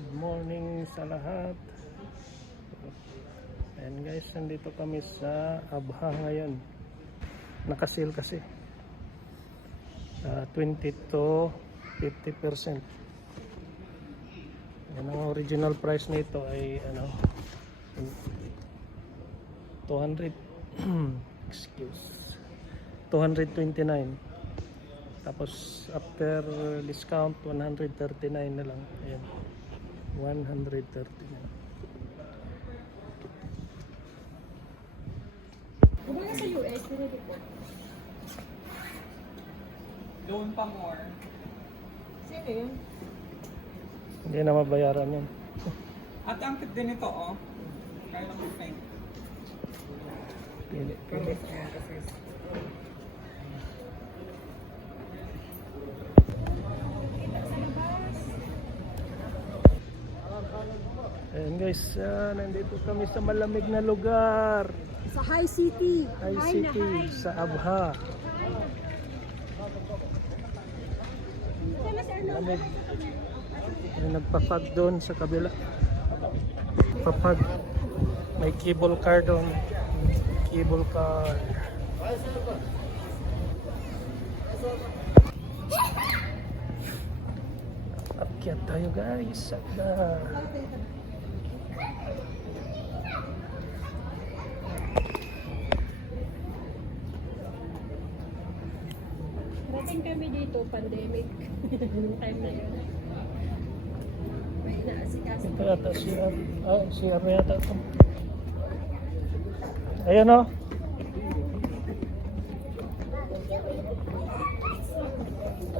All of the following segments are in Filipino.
Good morning sa lahat. Ayan guys, nandito kami sa Abha ngayon. Nakasil kasi 20 to 50%. Ayan, ang original price nito ay 200 excuse 229. Tapos after discount 139 na lang. Ayan, 139. Kung sa US, pero dito. Doon pa more. Sino yun? Hindi na mabayaran yan. At ang tip din ito, oh. Kaya lang i-paint. Pili. Ayan guys, nandito kami sa malamig na lugar. Sa High City. High Hi City, na hi. sa Abha. Lamig. May nagpapag doon sa kabila. Papag. May cable car doon. Cable car. Akyat tayo guys. Dating kami dito, pandemic. Yung time na yun. May inaasikaso. Ito yata CR. CR na yata ito. Ayan o.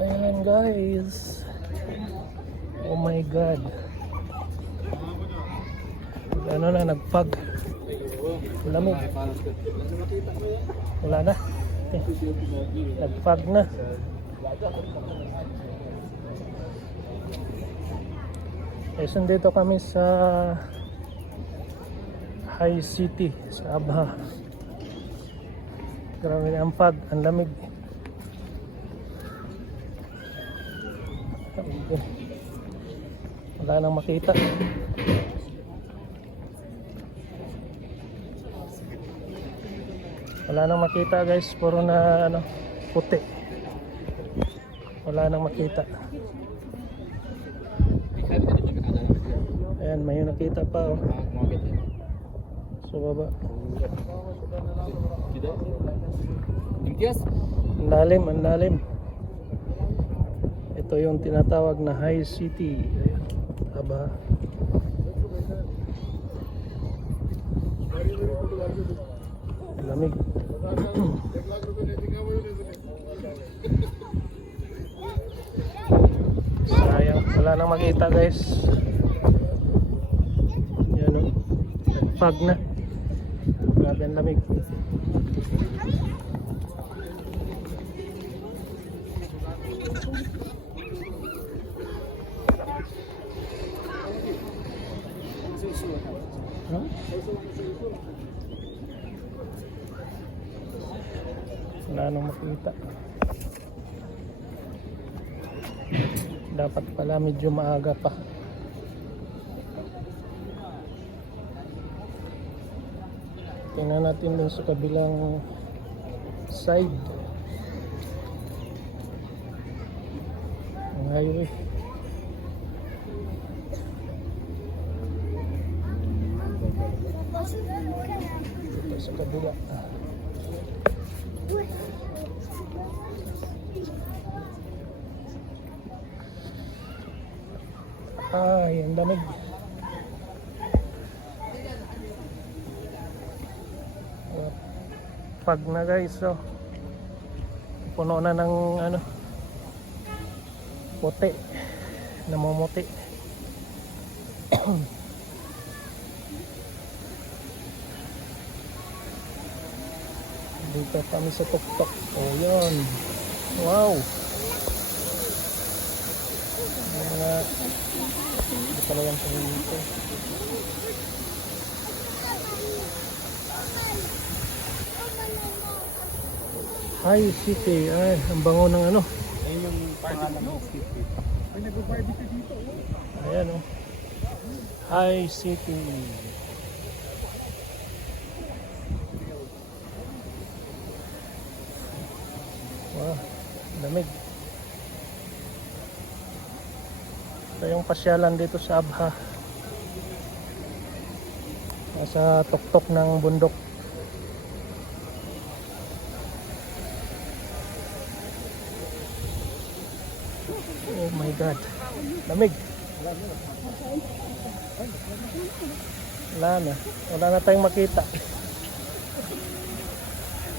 Ayan guys. Oh my god. Ano na, nagpag. Lamig. Wala na. Nagpag na. Guys, nandito kami sa High City, sa Abha. Grabe ang pag, ang lamig. Wala nang makita. Wala nang makita guys, puro na puti. Wala nang makita. Ayan, may nakita pa oh. Sa baba. Ang lalim, ang lalim. Ito yung tinatawag na High City. Ayan, Abha. Lamig. Sayang, wala nang makita guys. Yan o, nagpag na. Grabe ang lamig. Huh? Wala nang makita. Dapat pala medyo maaga pa. Tingnan natin dun sa kabilang side. Ang highway. Ito sa kabila. Ay, ang lamig. Pag na guys, so puno na ng puti, namumuti. Dito kami sa tuktok. Oh, yun. Wow. Hindi pala yung dito. High City. Ay, ang bango ng Ayun yung pangalan ng city. Ay, nag-barbecue dito. Ayan oh. I-City. Wow, lamig. Ito yung pasyalan dito sa Abha. Nasa tuktok ng bundok. Oh my God, lamig. Wala na tayong makita.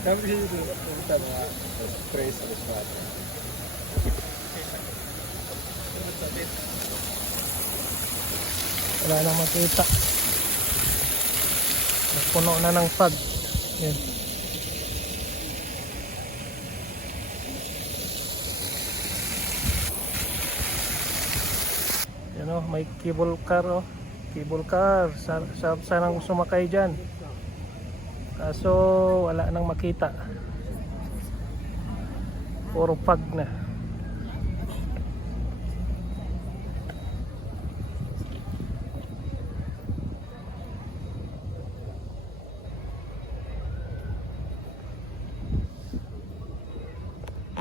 Kami kita mga praise sa Father. Wala na makita. Puno na ng fog. Yan. Yan o, may cable car o. Cable car. Sana gusto sumakay dyan. Kaso wala nang makita. Puro fog na.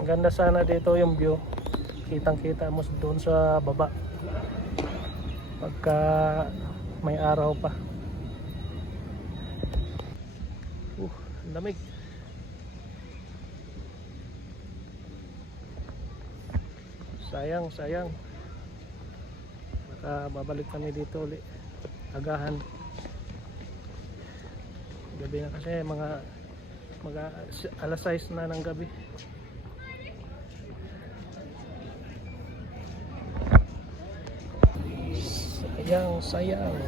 Ang ganda sana dito yung view. Kitang-kita mo doon sa baba. Pagka may araw pa. Ang lamig. Sayang. Baka babalik kami dito ulit. Agahan. Gabi na kasi mga alas 6 na ng gabi. Sayang.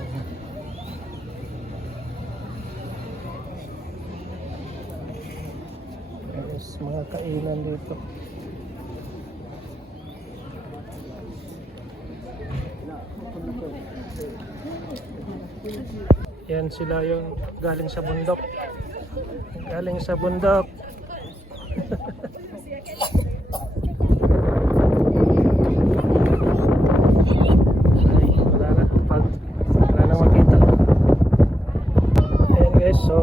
Yes, mga kainan dito. Yan sila yung galing sa bundok. Wala na makita. Ayan guys, so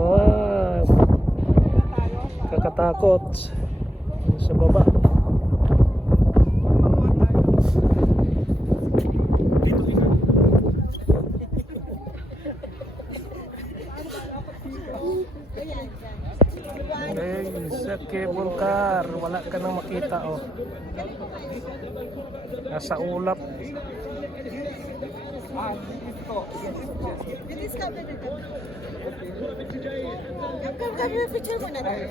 kakatakot sa baba. Guys, sa cable car, wala ka nang makita oh. Nasa ulap. Picture mo na tayo.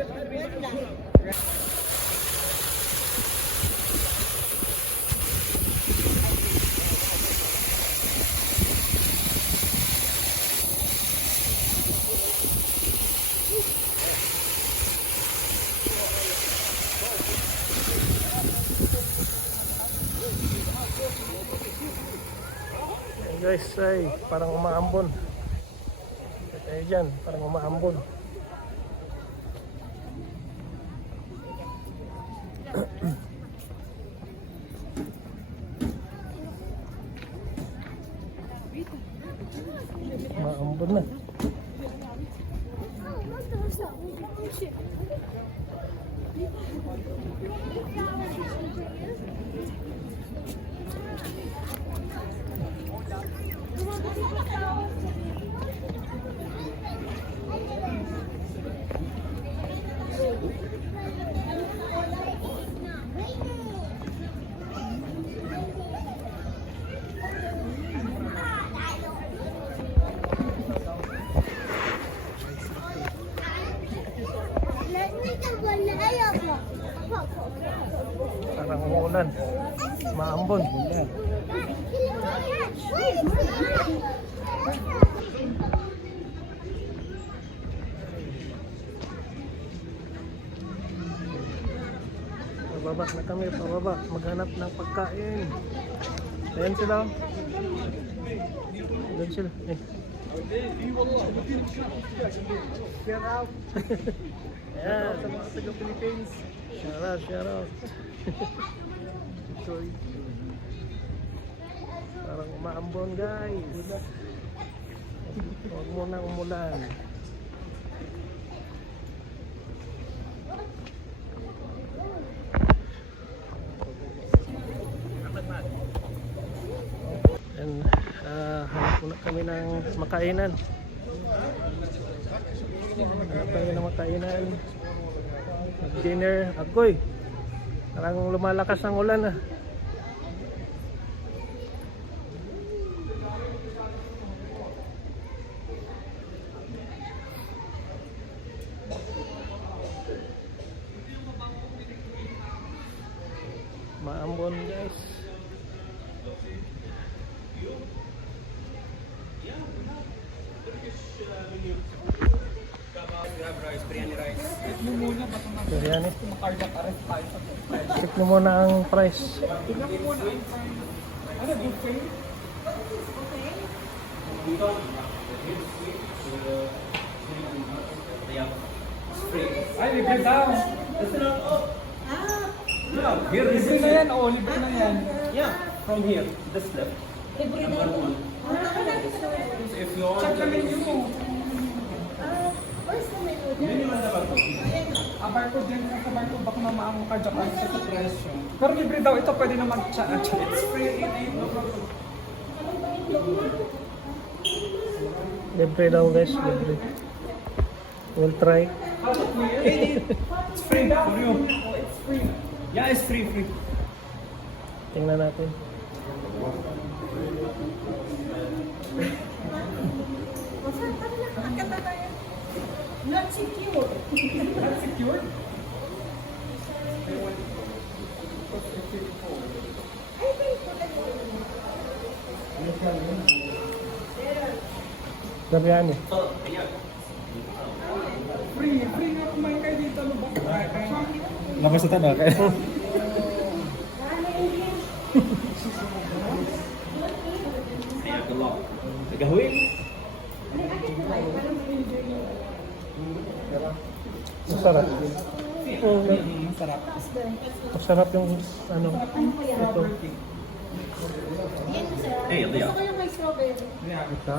Guys, ay parang umaambon. Kaya dyan, parang umaambon. Umaambon na. Parang umuulan. Maambon. Pababa na kami, pababa. Maghanap ng pagkain. Ayan sila. Ayan sila. Eh. Ayan, sa mga taga Philippines. Shout out. Sorry. Parang umaambon guys. Huwag mo nang umulan. And hanap muna kami ng makainan. Hanap tayo ng makainan. Mag-dinner. Agoy! Parang lumalakas ang ulan ah. Maambon guys. Yung muna, baka Biryani. mag-cardiac arrest tayo sa price. Check mo muna ang price. Tignan mo muna ang price. Ano, buffet? Ay, libre daw. Here is Libre na yan, oh, libre na yan. yeah, from here, this left. Number one. If you want Check na menu mo. minimum na bago. Barcode din, sa barcode baka mamaang mo cardiac arrest sa presyo. Pero libre daw, ito pwede na mag-chat. It's free, no problem. Libre daw guys, libre. We'll try. It's free for you. Oh, it's free. Yeah, it's free. Tingnan natin. Not secure. Not secure? Biryani. Free nga kumain kayo dito. Ano ba? Labas na tayo, kaya. Kaya galaw. Nagahawin? Masarap. Masarap. Masarap yung ano. Ito. Eh, ito yan. Gusto ko yung may strawberry. Ito.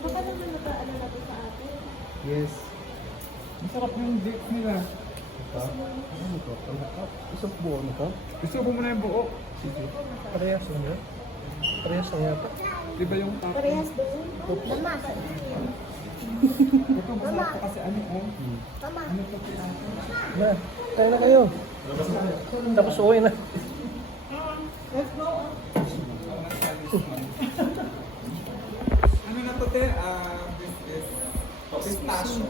Baka naman ano na to sa atin. Yes. Masarap yung dip nila. Isang buo na to. Gusto mo muna yung buo. Sige. Parehas yun. Parehas na yata. Di ba yung taco? Parehas din. Mama. Ito masarap pa kasi ano oh. Mama. Ano to si ate? Na, tayo na kayo. Tapos uwi na. Let's go. Ano na to te? This is pistachio.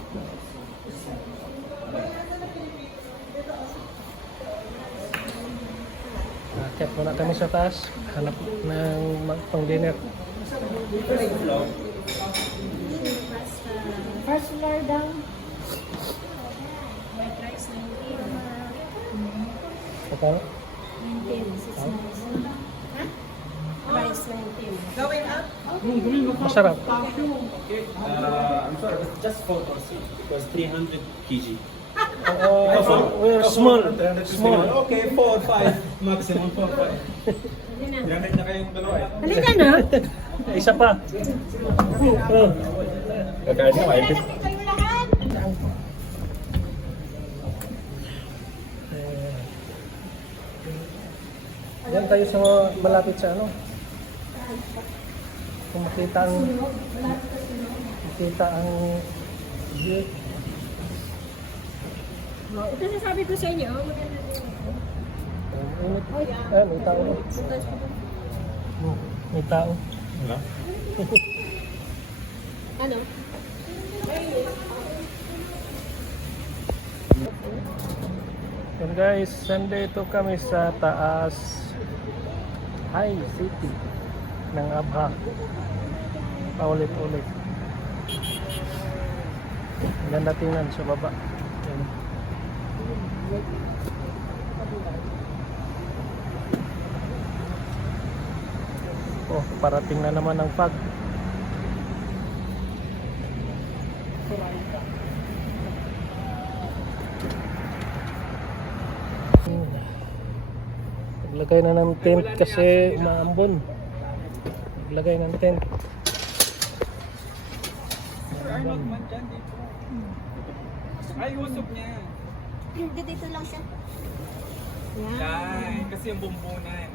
Akyat muna kami sa taas. Hanap ng pang dinner. First floor daw. White rice 19. Ito. 19. Rice 19. Going up? Masarap. I'm sorry, it's just 4 portion because 300 kg. We're small. Small. Okay, 4, 5 maximum 4, 5. Gamit na kayong dalawa eh. Halika na. Isa pa. Kakain na maipit. Kayo lahat. Yan tayo sa malapit sa ano. Kung makita ang view. Ito nasabi ko sa inyo. Maganda din. Init. May tao. May tao. Wala? Ano? And guys, Sunday ito kami sa taas High City ng Abha. Paulit-ulit. Ganda tingnan sa baba. Yan. Oh, parating na naman ang fog. Naglagay na ng tent kasi umaambon. Maglagay ng tent. Sir Arnold man dyan dito. Ay, usok niya. Dito lang siya. Yan, kasi yung bumbunan.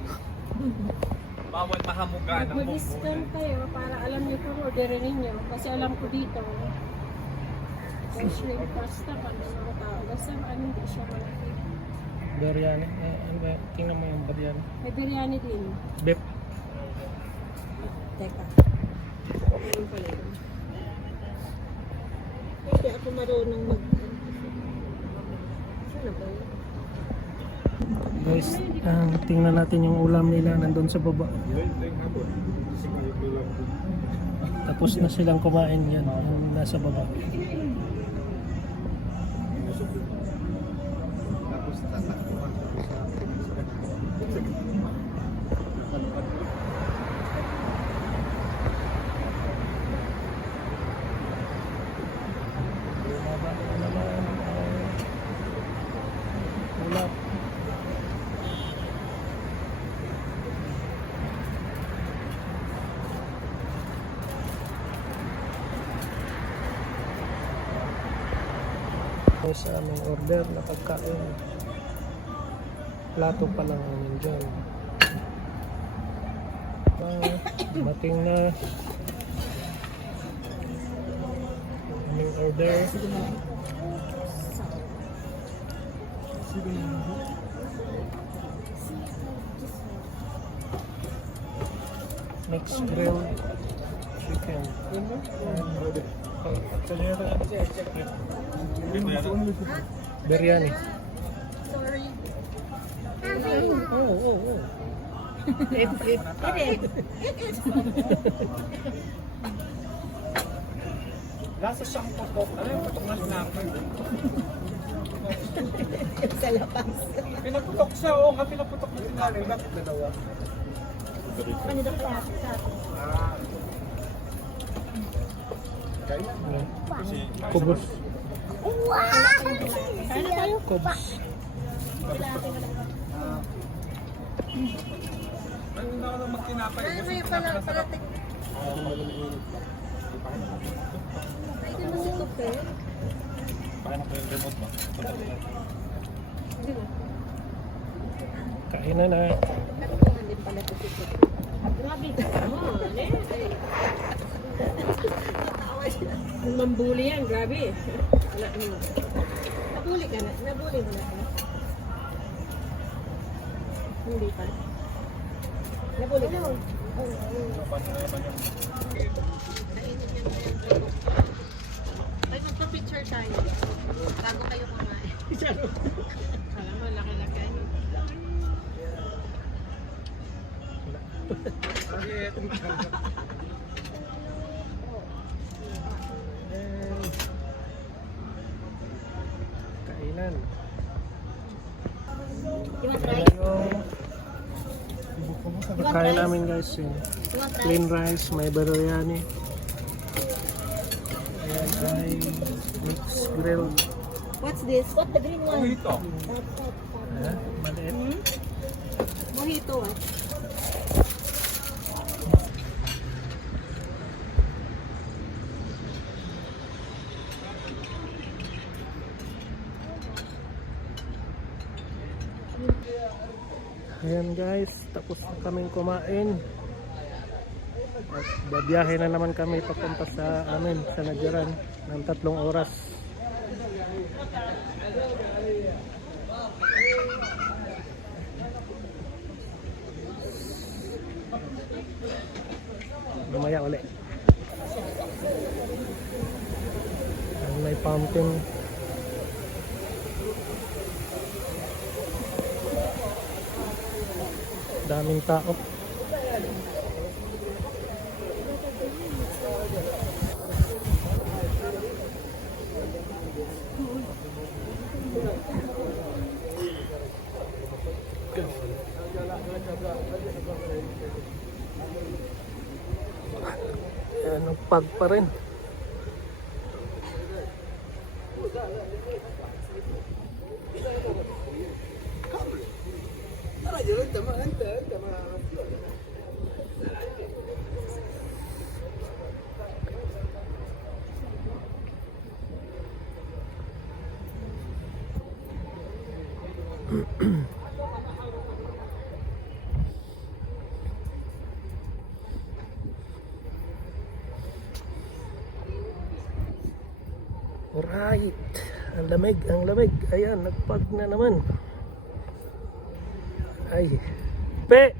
Bawal mahamuga ng Mag-scan bumbunan. kayo para alam niyo kung orderin ninyo. Kasi alam ko dito, yung shrimp pasta pa ng mga tao. Basta ano, hindi siya malaki. Biryani. Ano ba? Tingnan mo yung biryani. May biryani din. Beef. Teka. Ayun pala yun. Hindi ako marunong mag... Saan ba yun? Guys, tingnan natin yung ulam nila nandun sa baba. Tapos na silang kumain yan. Yung nasa baba. Bumaba na naman ang ulam. Sa aming order na pagkain, plato pa lang namin dyan. Dumating na aming order. Next grilled chicken. Biryani. Sorry. Oh. Lasa siyang putok. Ano yung putok na sinapay? Sa lapas. Pinaputok siya, oo nga pinaputok na sinapay. Bakit dalawa? Ano daw kaya sa Kubos. Kaya na tayo? Kubos. Ano na ako magtinapay? Ay, may palatik. Ay, ito mo si Tupe. Kainan na. Natutunan din pala ito si Tupe. Grabe. Kung mambuli yan, grabe. Wala mo. Nabuli ka na. Nabuli mo na ka. Hindi pa. Nabuli ka na. Ay, magpa-picture tayo. Bago kayo kumain. Alam mo, laki-laki. Kainan. You want Kainan rice? yung pagkain namin guys. Yung You want rice? plain rice, may biryani. Ayan ay mixed grilled. What's this? What the green one? Ito. Maliit. Mojito ah. Ayan guys, tapos na kaming kumain. At babiyahe na naman kami papunta sa amin, sa Nadyaran, ng 3 oras. Mamaya uli. Ayan, may fountain. Daming tao. Ayan, nagpag pa rin. Alright. Ang lamig, ang lamig. Ayan, nagpag na naman. Ay. Pe!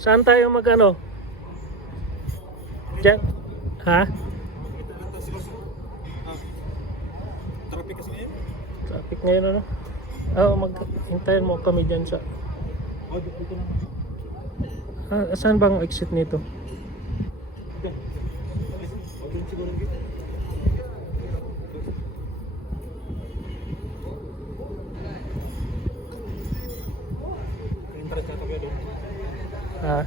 Saan tayo mag-ano? Diyan? Ha? Traffic kasi ngayon. Traffic ngayon ano? Oo, maghintayin mo kami dyan sa... Oh, dito na. saan bang exit nito? Okay, siguro ng gate. Interest ka doon. Ha?